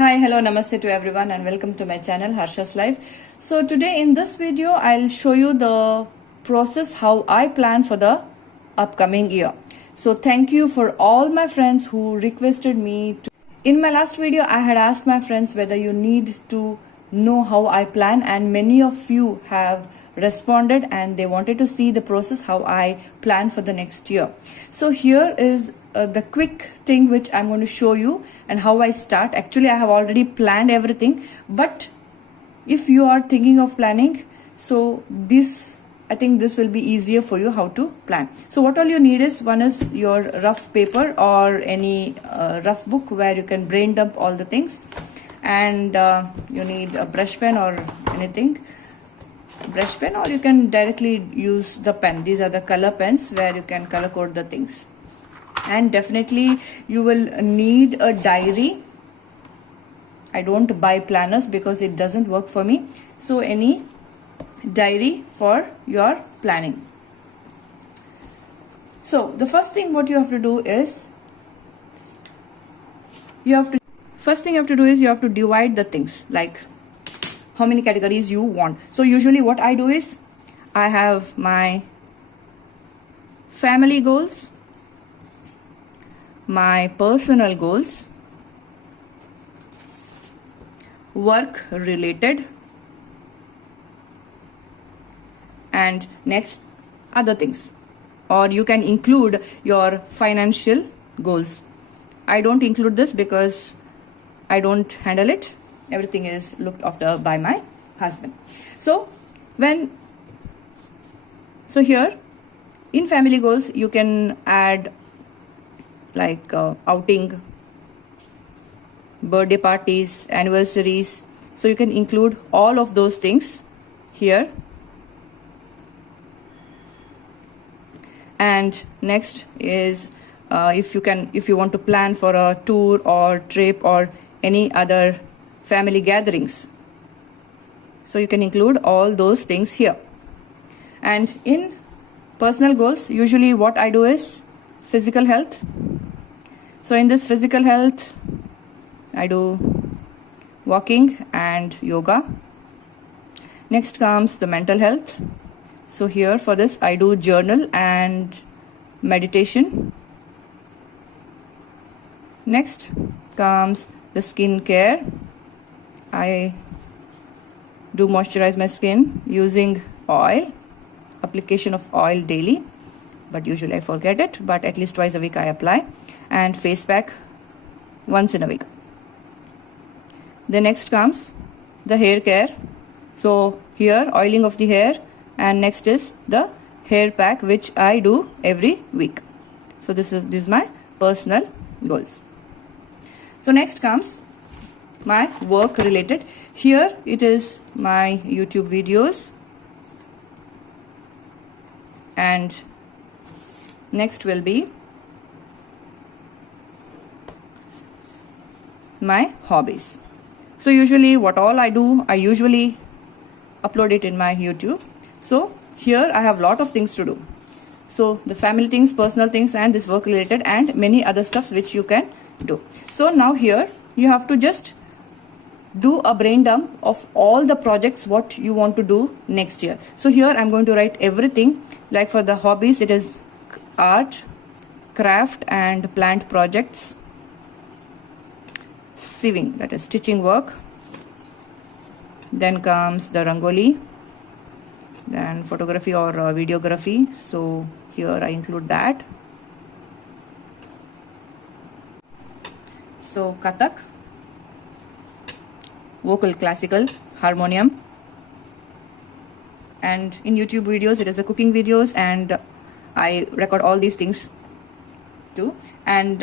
Hi, hello, namaste to everyone and welcome to my channel Harsha's Life. So today in this video I'll show you the process how I plan for the upcoming year. So thank you for all my friends who requested me to. In my last video I had asked my friends whether you need to know how I plan, and many of you have responded and they wanted to see the process how I plan for the next year. So here is the quick thing which I'm going to show you and how I start. Actually I have already planned everything, but if you are thinking of planning, so I think this will be easier for you how to plan. So what all you need is, one is your rough paper or any rough book where you can brain dump all the things, and you need a brush pen or anything, brush pen, or you can directly use the pen. These are the color pens where you can color code the things. And definitely you will need a diary. I don't buy planners because it doesn't work for me, so any diary for your planning. So the first thing what you have to do is you have to divide the things, like how many categories you want. So usually what I do is I have my family goals, my personal goals, work related, and next other things. Or you can include your financial goals. I don't include this because I don't handle it. Everything is looked after by my husband. So here in family goals you can add like outing, birthday parties, anniversaries. So you can include all of those things here. And next is if you want to plan for a tour or trip or any other family gatherings, so you can include all those things here. And in personal goals, usually what I do is physical health. So in this physical health I do walking and yoga. Next comes the mental health. So here for this I do journal and meditation. Next comes the skin care. I do moisturize my skin using oil, application of oil daily, but usually I forget it, but at least twice a week I apply, and face pack once in a week. The next comes the hair care. So here oiling of the hair, and next is the hair pack which I do every week. So this is my personal goals. So next comes my work related. Here it is my YouTube videos, and next will be my hobbies. So usually what all I do, I usually upload it in my YouTube. So here I have lot of things to do. So the family things, personal things, and this work related, and many other stuffs which you can do. So now here you have to just do a brain dump of all the projects what you want to do next year. So here I'm going to write everything. Like for the hobbies, it is art, craft and plant projects, sewing, that is stitching work, then comes the rangoli, then photography or videography. So here I include that. So Kathak, vocal, classical, harmonium, and in YouTube videos it is a cooking videos, and I record all these things too, and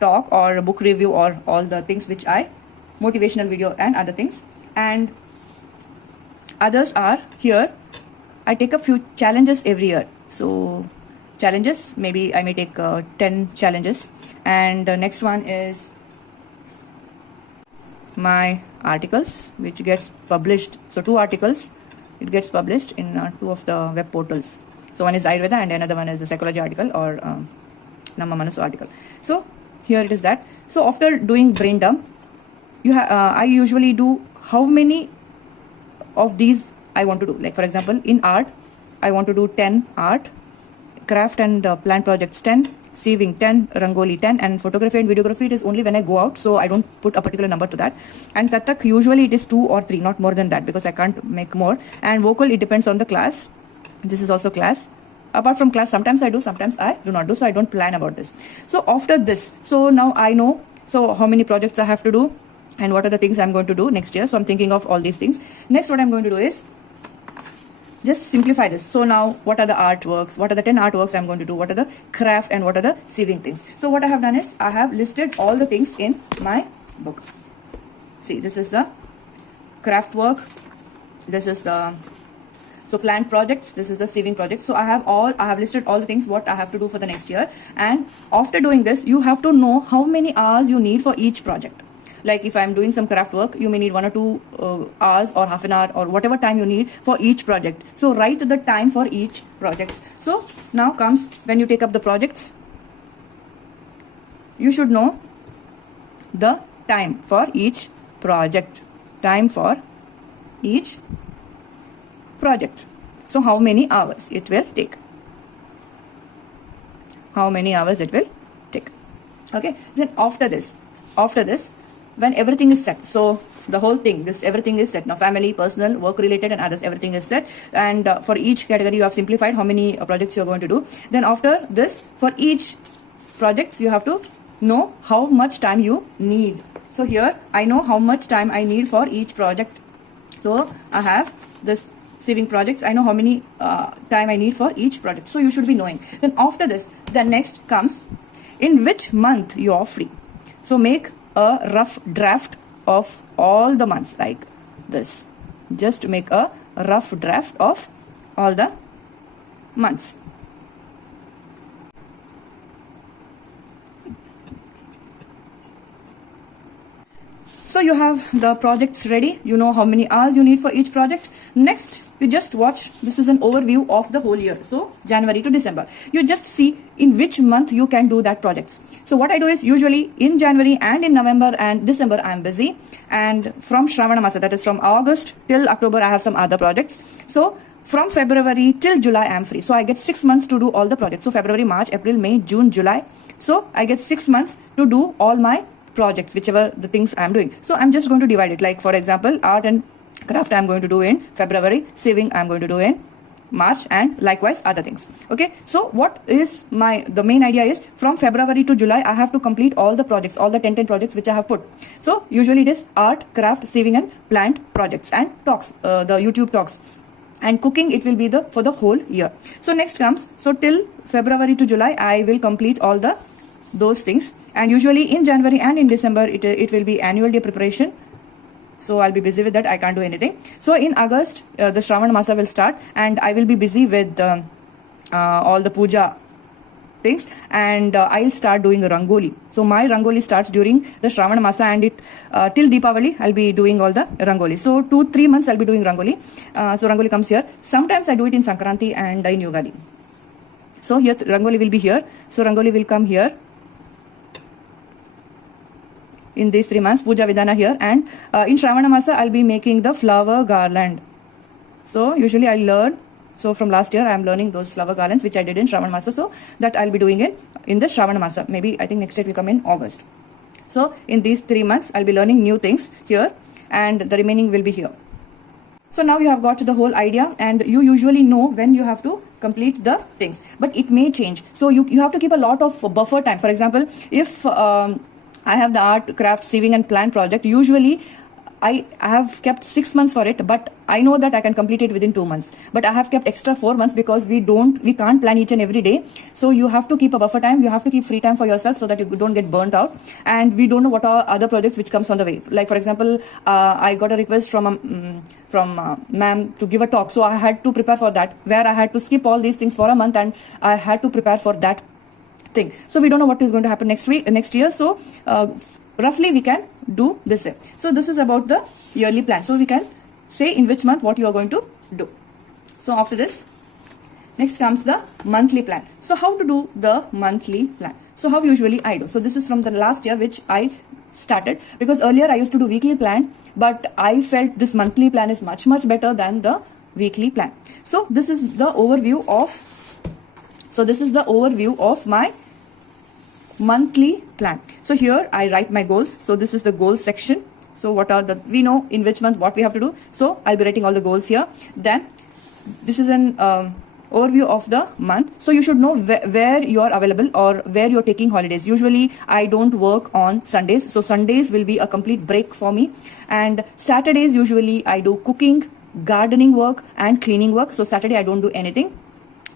talk or book review or all the things which I motivational video and other things. And others are here I take a few challenges every year. So challenges, maybe I may take 10 challenges. And next one is my articles which gets published. So 2 articles it gets published in 2 of the web portals. So one is Ayurveda and another one is the psychology article or Nama Manasu article. So here it is that. So after doing brain dump, I usually do how many of these I want to do. Like for example, in art, I want to do 10 art, craft and plant projects 10, sieving 10, rangoli 10, and photography and videography, it is only when I go out, so I don't put a particular number to that. And Kathak, usually it is 2 or 3, not more than that, because I can't make more. And vocal, it depends on the class. This is also class. Apart from class, sometimes I do, sometimes I do not do, so I don't plan about this. So after this, so now I know, so how many projects I have to do and what are the things I'm going to do next year. So I'm thinking of all these things. Next, what I'm going to do is just simplify this. So now, what are the artworks? What are the 10 artworks I'm going to do? What are the craft and what are the sieving things? So what I have done is, I have listed all the things in my book. See, this is the craft work. This is the, so plant projects. This is the sieving project. So I have listed all the things what I have to do for the next year. And after doing this, you have to know how many hours you need for each project. Like if I'm doing some craft work, you may need 1 or 2 hours or half an hour or whatever time you need for each project. So write the time for each project. So now comes when you take up the projects, you should know the time for each project. Time for each project. So how many hours it will take. How many hours it will take. Okay. Then after this, when everything is set, so the whole thing, everything is set now, family, personal, work related and others, everything is set, and for each category you have simplified how many projects you are going to do. Then after this, for each projects you have to know how much time you need. So here I know how much time I need for each project. So I have this sieving projects, I know how many time I need for each project. So you should be knowing. Then after this, the next comes in which month you are free. So make a rough draft of all the months like this. Just make a rough draft of all the months. So you have the projects ready. You know how many hours you need for each project. Next, you just watch. This is an overview of the whole year. So January to December. You just see in which month you can do that projects. So what I do is usually in January and in November and December I am busy. And from Shravana Masa, that is from August till October, I have some other projects. So from February till July I am free. So I get 6 months to do all the projects. So February, March, April, May, June, July. So I get 6 months to do all my projects, whichever the things I'm doing. So I'm just going to divide it. Like for example, art and craft I'm going to do in February, sieving I'm going to do in March, and likewise other things. Okay, so what is the main idea is from February to July I have to complete all the projects, all the 10 projects which I have put. So usually it is art, craft, sieving and plant projects, and talks, the YouTube talks, and cooking, it will be for the whole year. So next comes, so till February to July I will complete all those things, and usually in January and in December it will be annual day preparation. So I'll be busy with that. I can't do anything. So in August the Shravan Masa will start, and I will be busy with all the puja things, and I'll start doing rangoli. So my rangoli starts during the Shravan Masa, and it till Deepavali I'll be doing all the rangoli. So 2-3 months I'll be doing rangoli. So rangoli comes here. Sometimes I do it in Sankranti and in Yugadi. So here rangoli will be here. So rangoli will come here. In these 3 months, Puja Vidhana here, and in Shravana Masa, I'll be making the flower garland. So usually I learn. So from last year, I am learning those flower garlands which I did in Shravana Masa. So that I'll be doing it in the Shravana Masa. Maybe I think next year will come in August. So in these 3 months, I'll be learning new things here, and the remaining will be here. So now you have got the whole idea, and you usually know when you have to complete the things, but it may change. So you have to keep a lot of buffer time. For example, if I have the art, craft, sieving and plant project. Usually, I have kept 6 months for it, but I know that I can complete it within 2 months. But I have kept extra 4 months because we can't plan each and every day. So you have to keep a buffer time. You have to keep free time for yourself so that you don't get burnt out. And we don't know what are other projects which comes on the way. Like for example, I got a request from ma'am to give a talk. So I had to prepare for that, where I had to skip all these things for a month, and I had to prepare for that thing. So we don't know what is going to happen next year. So roughly we can do this way. So this is about the yearly plan. So we can say in which month what you are going to do. So after this, next comes the monthly plan. So how to do the monthly plan? So how usually I do? So this is from the last year which I started, because earlier I used to do weekly plan, but I felt this monthly plan is much better than the weekly plan. So this is the overview of my monthly plan. So here I write my goals. So this is the goals section. So we know in which month what we have to do. So I'll be writing all the goals here. Then this is an overview of the month. So you should know where you are available or where you're taking holidays. Usually I don't work on Sundays, so Sundays will be a complete break for me. And Saturdays usually I do cooking, gardening work and cleaning work. So Saturday I don't do anything.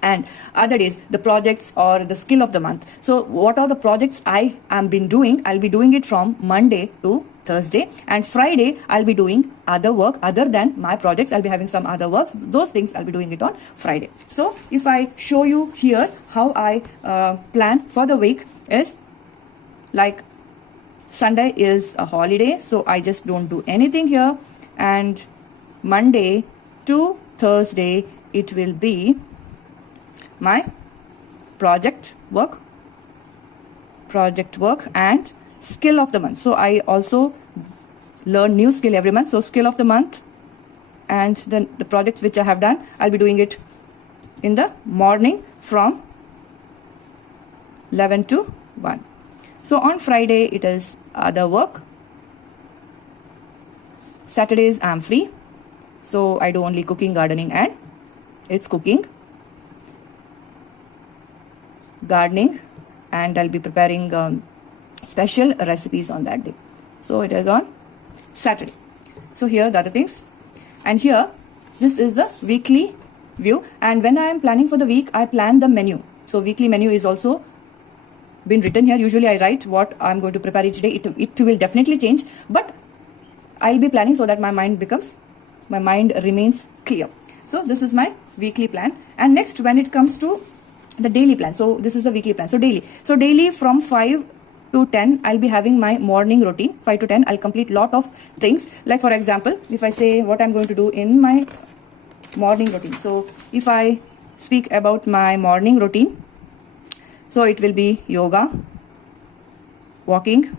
And other days, the projects or the skill of the month. So what are the projects I am been doing? I'll be doing it from Monday to Thursday, and Friday I'll be doing other work other than my projects. I'll be having some other works. Those things I'll be doing it on Friday. So if I show you here how I plan for the week is like Sunday is a holiday, so I just don't do anything here. And Monday to Thursday it will be my project work and skill of the month. So I also learn new skill every month. So skill of the month, and then the projects which I have done, I'll be doing it in the morning from 11 to 1. So on Friday it is other work. Saturdays I'm free, so I do only cooking, gardening, and it's cooking, gardening, and I'll be preparing special recipes on that day. So it is on Saturday. So here the other things, and here this is the weekly view. And when I am planning for the week, I plan the menu. So weekly menu is also been written here. Usually I write what I'm going to prepare each day. It will definitely change, but I'll be planning so that my mind remains clear. So this is my weekly plan. And next, when it comes to the daily plan, so this is the weekly plan. So daily from 5 to 10 I'll be having my morning routine. 5 to 10 I'll complete lot of things. Like for example, if I say what I'm going to do in my morning routine, so if I speak about my morning routine, so it will be yoga, walking,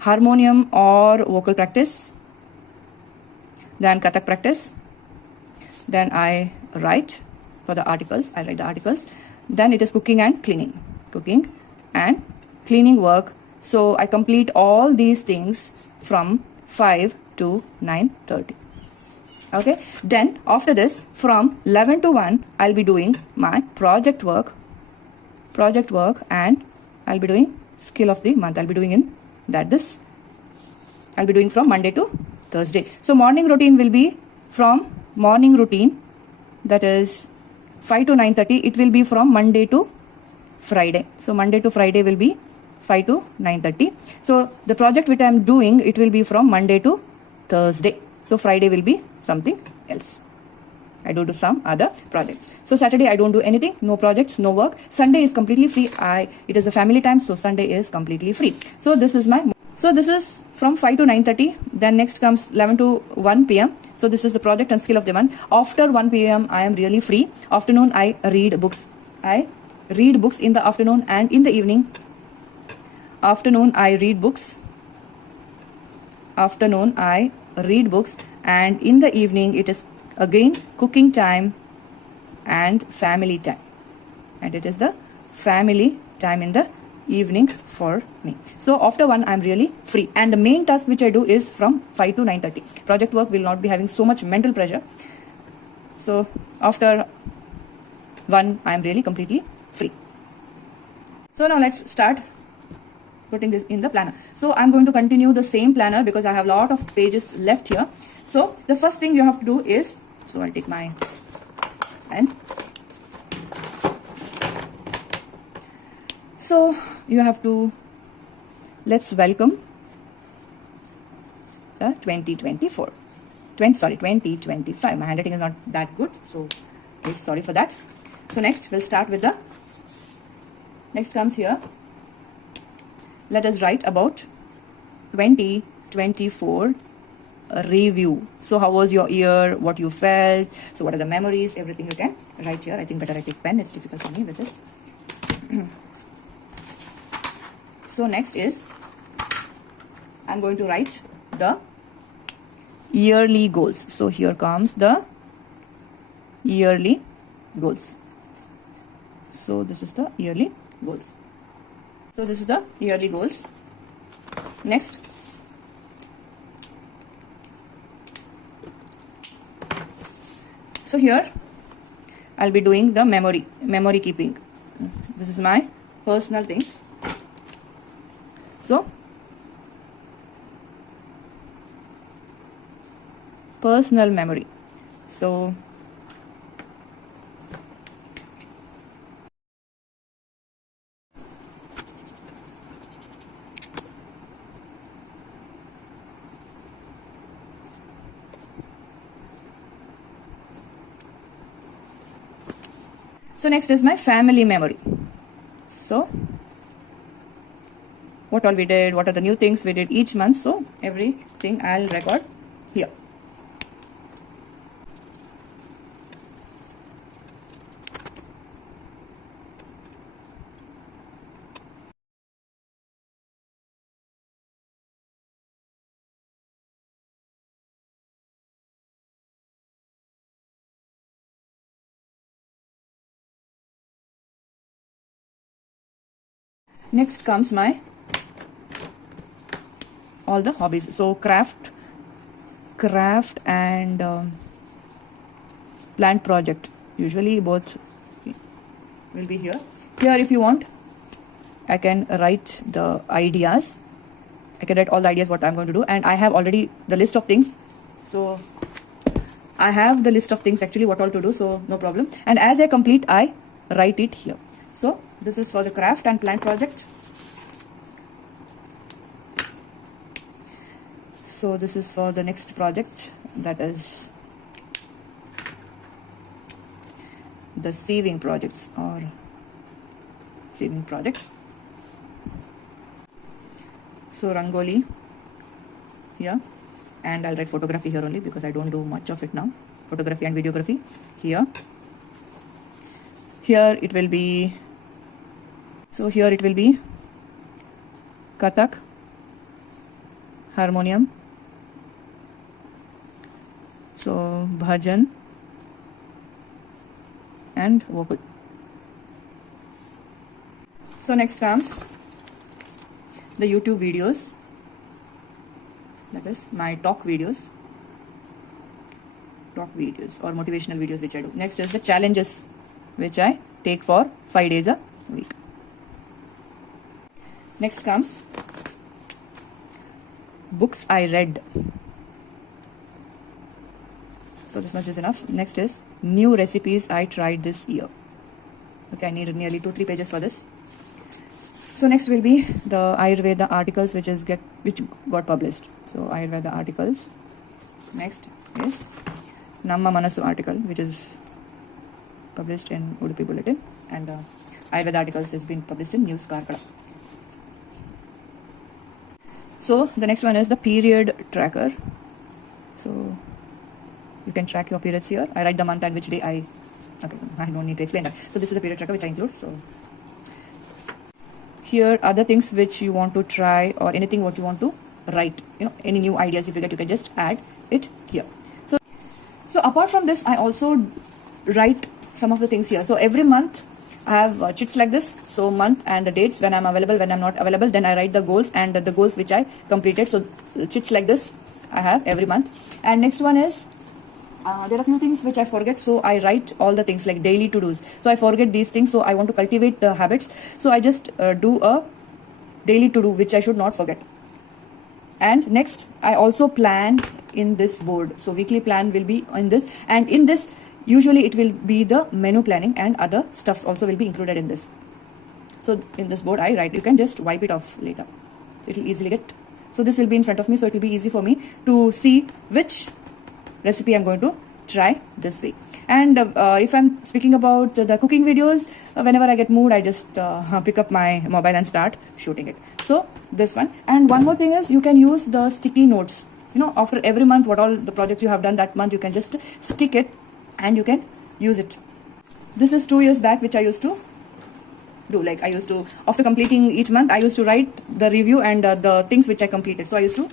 harmonium or vocal practice, then Kathak practice, then I write for the articles. I write the articles. Then it is cooking and cleaning work. So I complete all these things from 5 to 9:30. Okay. Then after this, from 11 to 1, I'll be doing my project work, and I'll be doing skill of the month. I'll be doing I'll be doing from Monday to Thursday. So morning routine will be from morning routine, that is 5 to 9:30. It will be from Monday to Friday. So Monday to Friday will be 5 to 9:30. So the project which I am doing, it will be from Monday to Thursday. So Friday will be something else. I do some other projects. So Saturday I don't do anything, no projects, no work. Sunday is completely free. It is a family time, so Sunday is completely free. So this is from 5 to 9:30. Then next comes 11 to 1 p.m. So this is the project and skill of the month. After 1 p.m. I am really free. Afternoon I read books. I read books in the afternoon, and in the evening. Afternoon I read books. And in the evening it is again cooking time and family time. And it is the family time in the evening for me. So after 1 I'm really free, and the main task which I do is from 5 to 9:30. Project work will not be having so much mental pressure. So after 1 I'm really completely free. So now let's start putting this in the planner. So I'm going to continue the same planner because I have a lot of pages left here. So the first thing you have to do is, so I'll take my pen. So you have to, let's welcome the 2024. 2025. My handwriting is not that good, so please sorry for that. So next we'll start with next comes here. Let us write about 2024 review. So how was your year? What you felt? So what are the memories? Everything you can write here. I think better I take pen. It's difficult for me with this. So next is I'm going to write the yearly goals. So here comes the yearly goals. So this is the yearly goals. So this is the yearly goals. Next, so here I'll be doing the memory keeping. This is my personal things. So personal memory. So next is my family memory. So what all we did, what are the new things we did each month. So everything I'll record here. Next comes my all the hobbies. So craft and plant project. Usually both will be here. Here, if you want, I can write the ideas. I can write all the ideas what I'm going to do, and I have already the list of things. So I have the list of things actually what all to do. So no problem. And as I complete, I write it here. So this is for the craft and plant project. So this is for the next project, that is the sieving projects or sieving projects. So Rangoli here, and I'll write photography here only because I don't do much of it now. Photography and videography here. Here it will be, so here it will be Kathak, harmonium, so bhajan and vocal. So next comes the YouTube videos, that is my talk videos or motivational videos which I do. Next is the challenges which I take for 5 days a week. Next comes books I read. So this much is enough. Next is new recipes I tried this year. Okay, I need nearly 2-3 pages for this. So next will be the Ayurveda articles which got published. So Ayurveda articles. Next is Namma Manasu article which is published in Udupi Bulletin, and Ayurveda articles has been published in News Karkala. So the next one is the period tracker. So you can track your periods here. I write the month and which day I don't need to explain that. So this is the period tracker which I include. So here other things which you want to try or anything what you want to write, any new ideas if you get, you can just add it here. So apart from this, I also write some of the things here. So every month I have chits like this. So month and the dates when I'm available, when I'm not available, then I write the goals and the goals which I completed. So chits like this I have every month. And next one is there are a few things which I forget, so I write all the things like daily to-dos. So I forget these things, so I want to cultivate the habits. So I just do a daily to-do which I should not forget. And next, I also plan in this board. So weekly plan will be in this, and in this usually it will be the menu planning and other stuffs also will be included in this. So in this board I write. You can just wipe it off later. It will easily get. So this will be in front of me, so it will be easy for me to see which recipe I'm going to try this week. And if I'm speaking about the cooking videos, whenever I get mood, I just pick up my mobile and start shooting it. So this one. And one more thing is you can use the sticky notes. After every month, what all the projects you have done that month, you can just stick it and you can use it. This is 2 years back which I used to do. Like I used to, after completing each month, I used to write the review and the things which I completed. So I used to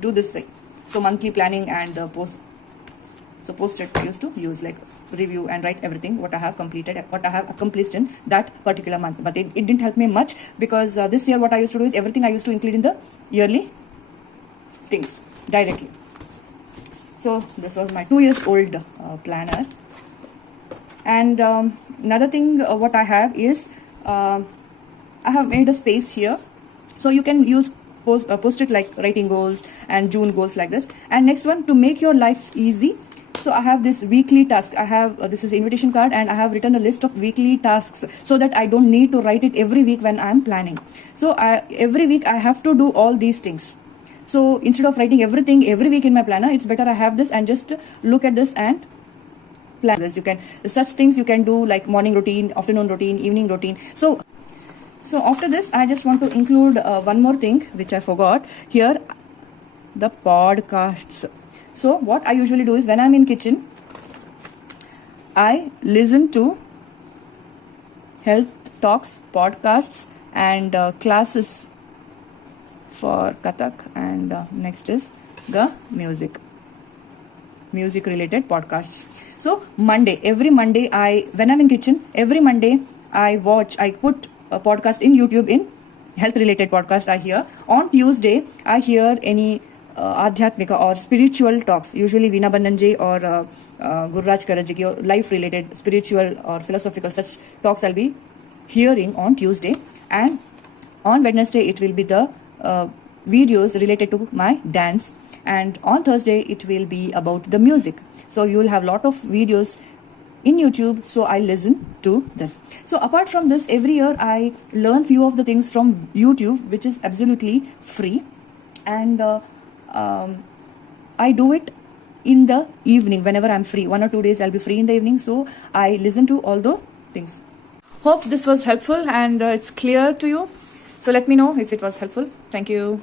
do this way. So monthly planning and the post-it I used to use, like review and write everything what I have completed, what I have accomplished in that particular month. But it didn't help me much, because this year what I used to do is everything I used to include in the yearly things directly. So this was my 2 years old planner. And another thing what I have is I have made a space here, so you can use post-it like writing goals and June goals like this. And next one, to make your life easy, so I have this weekly task. I have this is invitation card, and I have written a list of weekly tasks so that I don't need to write it every week when I'm planning. So every week I have to do all these things. So instead of writing everything every week in my planner, it's better I have this and just look at this and plan this. You can, such things you can do, like morning routine, afternoon routine, evening routine. So after this, I just want to include one more thing which I forgot here, the podcasts. So what I usually do is, when I'm in kitchen, I listen to health talks, podcasts, and classes for Kathak, and next is the music related podcasts. So every Monday, when I'm in kitchen, every Monday I put a podcast in YouTube, in health related podcast I hear. On Tuesday I hear any adhyatmika or spiritual talks, usually Veena Bandanji or Gururaj Karajiki, life related spiritual or philosophical, such talks I'll be hearing on Tuesday. And on Wednesday it will be the videos related to my dance, and on Thursday it will be about the music. So you will have a lot of videos in YouTube, so I listen to this. So apart from this, every year I learn few of the things from YouTube, which is absolutely free, and I do it in the evening whenever I'm free. 1 or 2 days I'll be free in the evening, so I listen to all the things. Hope this was helpful and it's clear to you. So let me know if it was helpful. Thank you.